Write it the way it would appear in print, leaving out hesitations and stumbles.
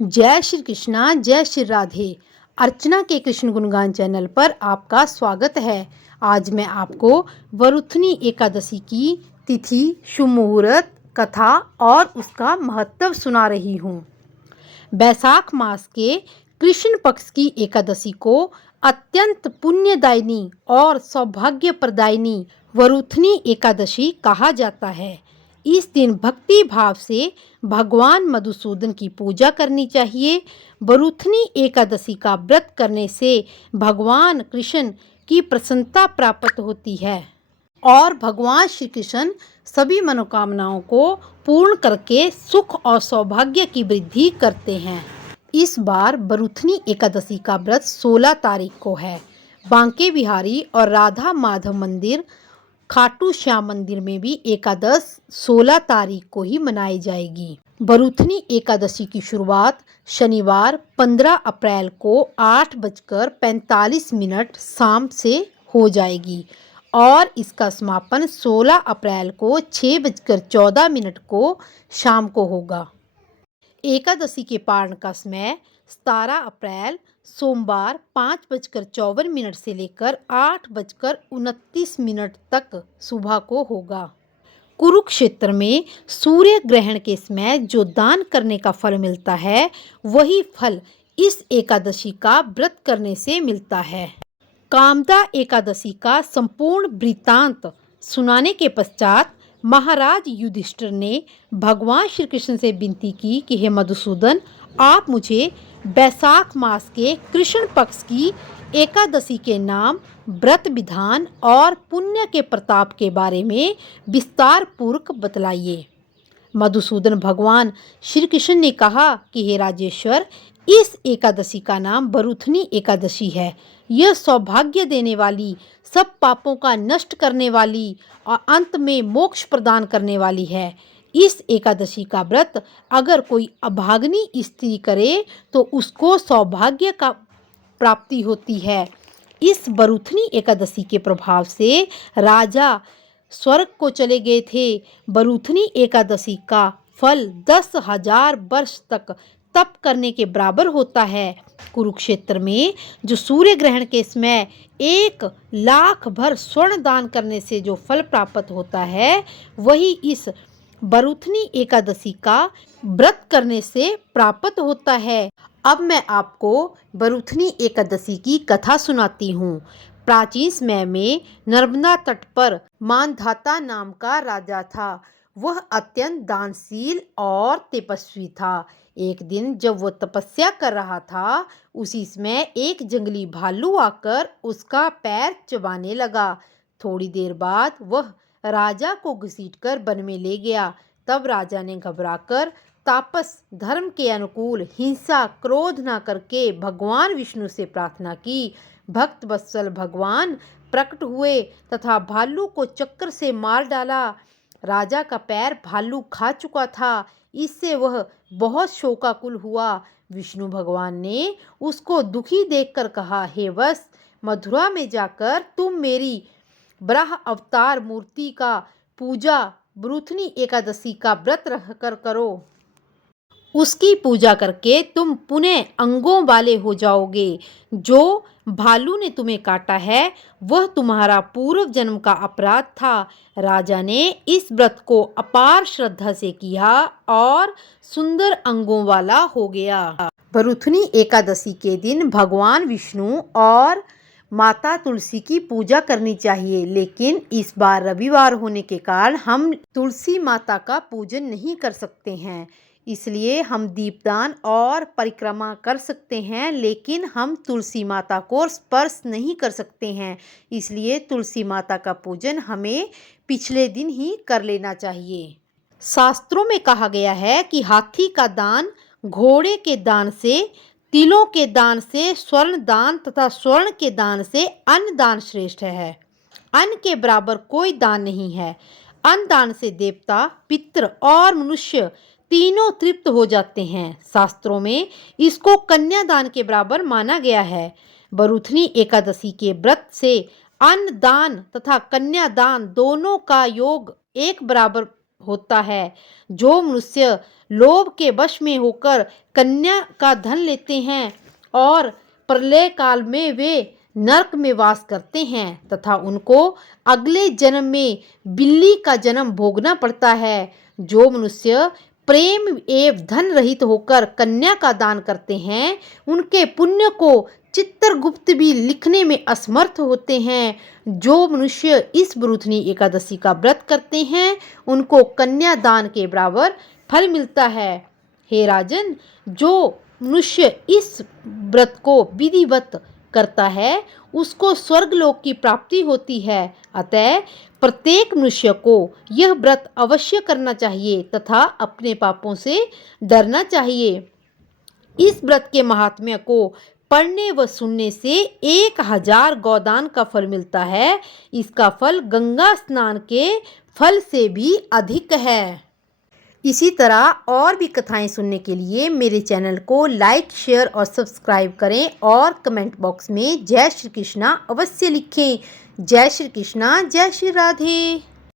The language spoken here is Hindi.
जय श्री कृष्णा, जय श्री राधे। अर्चना के कृष्ण गुणगान चैनल पर आपका स्वागत है। आज मैं आपको वरुथनी एकादशी की तिथि, शुभ मुहूर्त, कथा और उसका महत्व सुना रही हूँ। बैसाख मास के कृष्ण पक्ष की एकादशी को अत्यंत पुण्यदायिनी और सौभाग्य प्रदायिनी वरुथनी एकादशी कहा जाता है। इस दिन भक्ति भाव से भगवान मधुसूदन की पूजा करनी चाहिए। वरुथनी एकादशी का व्रत करने से भगवान कृष्ण की प्रसन्नता प्राप्त होती है और भगवान श्री कृष्ण सभी मनोकामनाओं को पूर्ण करके सुख और सौभाग्य की वृद्धि करते हैं। इस बार वरुथनी एकादशी का व्रत 16 तारीख को है। बांके बिहारी और राधा माधव मंदिर, खाटू श्याम मंदिर में भी एकादश 16 तारीख को ही मनाई जाएगी। वरुथनी एकादशी की शुरुआत शनिवार 15 अप्रैल को 8:45 शाम से हो जाएगी और इसका समापन 16 अप्रैल को 6:14 को शाम को होगा। एकादशी के पारण का समय 17 अप्रैल सोमवार 5:54 से लेकर 8:29 तक सुबह को होगा। कुरुक्षेत्र में सूर्य ग्रहण के समय जो दान करने का फल मिलता है, वही फल इस एकादशी का व्रत करने से मिलता है। कामदा एकादशी का संपूर्ण वृत्तांत सुनाने के पश्चात महाराज युधिष्ठिर ने भगवान श्री कृष्ण से विनती की कि हे मधुसूदन, आप मुझे बैसाख मास के कृष्ण पक्ष की एकादशी के नाम, व्रत विधान और पुण्य के प्रताप के बारे में विस्तार पूर्वक बतलाइए। मधुसूदन भगवान श्री कृष्ण ने कहा कि हे राजेश्वर, इस एकादशी का नाम वरुथनी एकादशी है। यह सौभाग्य देने वाली, सब पापों का नष्ट करने वाली और अंत में मोक्ष प्रदान करने वाली है। इस एकादशी का व्रत अगर कोई अभागिनी स्त्री करे तो उसको सौभाग्य का प्राप्ति होती है। इस वरुथनी एकादशी के प्रभाव से राजा स्वर्ग को चले गए थे। वरुथनी एकादशी का फल 10,000 वर्ष तक तप करने के बराबर होता है। कुरुक्षेत्र में जो सूर्य ग्रहण के समय 1,00,000 भर स्वर्ण दान करने से जो फल प्राप्त होता है, वही इस वरुथनी एकादशी का व्रत करने से प्राप्त होता है। अब मैं आपको वरुथनी एकादशी की कथा सुनाती हूँ। प्राचीन समय में नर्मदा तट पर मानधाता नाम का राजा था। वह अत्यंत दानशील और तपस्वी था। एक दिन जब वह तपस्या कर रहा था, उसी समय एक जंगली भालू आकर उसका पैर चबाने लगा। थोड़ी देर बाद वह राजा को घसीटकर वन में ले गया। तब राजा ने घबराकर तापस धर्म के अनुकूल हिंसा क्रोध न करके भगवान विष्णु से प्रार्थना की। भक्त वत्सल भगवान प्रकट हुए तथा भालू को चक्कर से मार डाला। राजा का पैर भालू खा चुका था, इससे वह बहुत शोकाकुल हुआ। विष्णु भगवान ने उसको दुखी देखकर कहा, हे वत्स, मथुरा में जाकर तुम मेरी वराह अवतार मूर्ति का पूजा वरुथनी एकादशी का व्रत रखकर करो। उसकी पूजा करके तुम पुनः अंगों वाले हो जाओगे। जो भालू ने तुम्हें काटा है, वह तुम्हारा पूर्व जन्म का अपराध था। राजा ने इस व्रत को अपार श्रद्धा से किया और सुंदर अंगों वाला हो गया। वरुथनी एकादशी के दिन भगवान विष्णु और माता तुलसी की पूजा करनी चाहिए, लेकिन इस बार रविवार होने के कारण हम तुलसी माता का पूजन नहीं कर सकते हैं। इसलिए हम दीपदान और परिक्रमा कर सकते हैं, लेकिन हम तुलसी माता को स्पर्श नहीं कर सकते हैं। इसलिए तुलसी माता का पूजन हमें पिछले दिन ही कर लेना चाहिए। शास्त्रों में कहा गया है कि हाथी का दान घोड़े के दान से, तिलों के दान से स्वर्ण दान तथा स्वर्ण के दान से अन्न दान श्रेष्ठ है। अन्न के बराबर कोई दान नहीं है। अन्न दान से देवता, पितृ और मनुष्य तीनों तृप्त हो जाते हैं। शास्त्रों में इसको कन्यादान के बराबर माना गया है। वरुथनी एकादशी के व्रत से अन्न दान तथा कन्यादान दोनों का योग एक बराबर होता है। जो मनुष्य लोभ के वश में होकर कन्या का धन लेते हैं और प्रलय काल में वे नरक में वास करते हैं तथा उनको अगले जन्म में बिल्ली का जन्म भोगना पड़ता है। जो मनुष्य प्रेम एवं धन रहित होकर कन्या का दान करते हैं, उनके पुण्य को चित्रगुप्त भी लिखने में असमर्थ होते हैं। जो मनुष्य इस बरूथनी एकादशी का व्रत करते हैं, उनको कन्या दान के बराबर फल मिलता है। हे राजन, जो मनुष्य इस व्रत को विधिवत करता है, उसको स्वर्गलोक की प्राप्ति होती है। अतः प्रत्येक मनुष्य को यह व्रत अवश्य करना चाहिए तथा अपने पापों से डरना चाहिए। इस व्रत के महात्म्य को पढ़ने व सुनने से 1000 गोदान का फल मिलता है। इसका फल गंगा स्नान के फल से भी अधिक है। इसी तरह और भी कथाएं सुनने के लिए मेरे चैनल को लाइक, शेयर और सब्सक्राइब करें और कमेंट बॉक्स में जय श्री कृष्णा अवश्य लिखें। जय श्री कृष्णा, जय श्री राधे।